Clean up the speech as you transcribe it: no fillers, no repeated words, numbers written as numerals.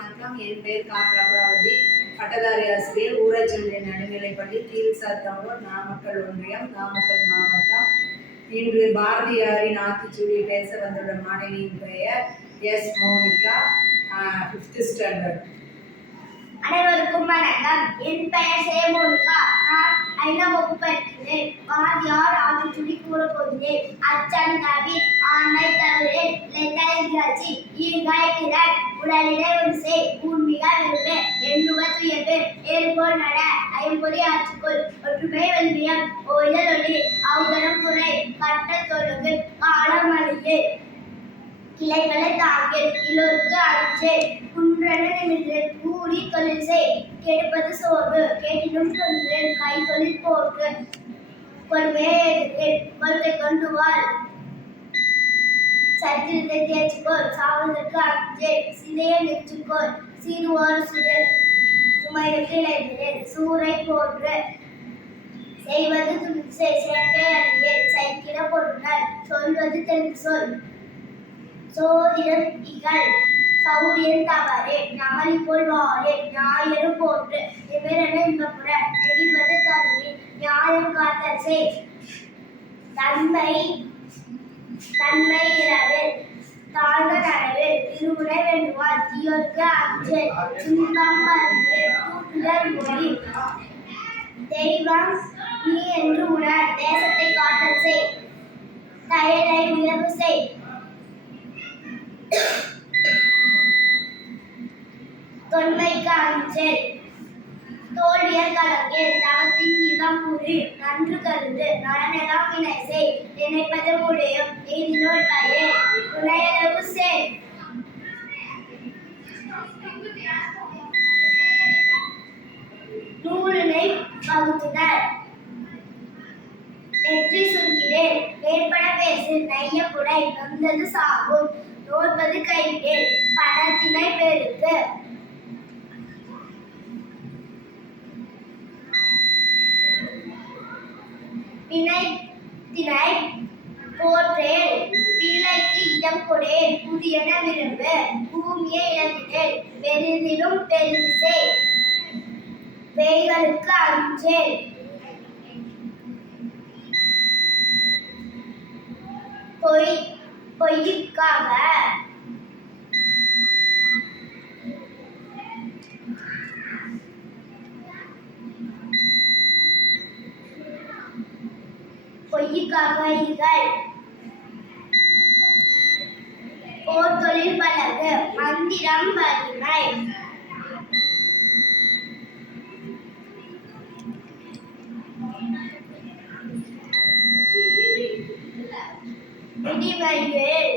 வணக்கம். என் பெயர் கா. பிரபாவதி, பட்டதாரி ஆசிரியர், ஊராட்சி ஒன்றிய நடுநிலைப்பள்ளி, கீழ்சாத்தனூர், நாமக்கல் ஒன்றியம், நாமக்கல் மாவட்டம். இன்று பாரதியாரின் ஆத்திச்சூடி பேச வந்துள்ள மாணவியின் பெயர் எஸ். Monica, 5th standard. அனைவருக்கும் வணக்கம். என் பெயர் சே. மோனிகா. நான் 5ஆம் வகுப்பு படிக்கிறேன். பாரதியார் ஆத்திச்சூடி கூறப்போகிறேன். அச்சம் தவிர், ஆண்மை தவிரேன், இளைஞராட்சி ஈர்காய்கிறார். உடலிலே ஒரு செய், பூர்மிக விரும்பு, எண்ணுவ துயர்வு, ஏறுபோல் நட, ஐம்பொறி ஆற்றுக்குள், ஒற்றுமை வலிமையம், ஓய்தல் ஒளி, அவுதரம் குறை, கட்ட தொழுகு, காலம் அழியே, கிளைகளை தாக்கில், இலோருக்கு அச்சே, குன்றன நிமிர்ந்தேன், கூடி தொழில் செய், கெடுப்பது சோர்வு, கேட்டினும் சொல்கிறேன், கை தொழில் போக்கு, பொறுமையை எடுக்கிறேன், கொள்கை கொண்டு வாழ், சரித்திரத்தை தேர்ச்சிக்கோள், சாவதற்கு அச்சே, சிதைய நெச்சுக்கோள், சீருவார் சிறு, சுமைக்கு இழைக்கிறேன், சூரை போன்று, செய்வது துணிச்சை, செயற்கை அறியேன், சைக்கிற பொருள்கள், சொல்வது தெரிந்து சொல், சோதிடம் இகழ், சௌரியன் தவறே, நமலி போல் வாழே, ஞாயிறு போன்று, நிமிரன இன்பப்புற, நெகிழ்வது தருவி, நியாயம் காத்தல் செய், தன்மை இரவில், தாழ்ந்த நனவில், இருமுறை வேண்டுவாள், தீயோருக்கு அஞ்சே, துன்பம் மருந்து, தூக்குதல் மொழி, தெய்வம் நீ என்று உணர், தேசத்தை காத்தல் செய், தயலை உயர்வு செய், தொன்மைக்கு அஞ்சேல், தோல்வியர் கலங்கேல், தவத்தின் இகம் புரி, நன்று கருது, நலனெல்லாம் வினை செய், நினைப்பது முடியும், எய்தினோர் பயன், துணையளவு செய், நூலினை பகுத்துனர், நெற்றி சுருக்கிறேன், மேற்பட பேசு, நைய புடை, நொந்தது சாகும், நோற்பது கைகேள், பணத்தினை பெருக்கு, பிணைத்தினை போற்றேன், பிழைக்கு இடம் கொடேன், புதியன விரும்பு, பூமியை இழந்தினேன், பெரிதிலும் பெரிது செய், பேய்களுக்கு அஞ்சேல், பொய்க்காக இகழ், போர் தொழில் பழகு, மந்திரம் வலிமை, முடிவழிவேல்,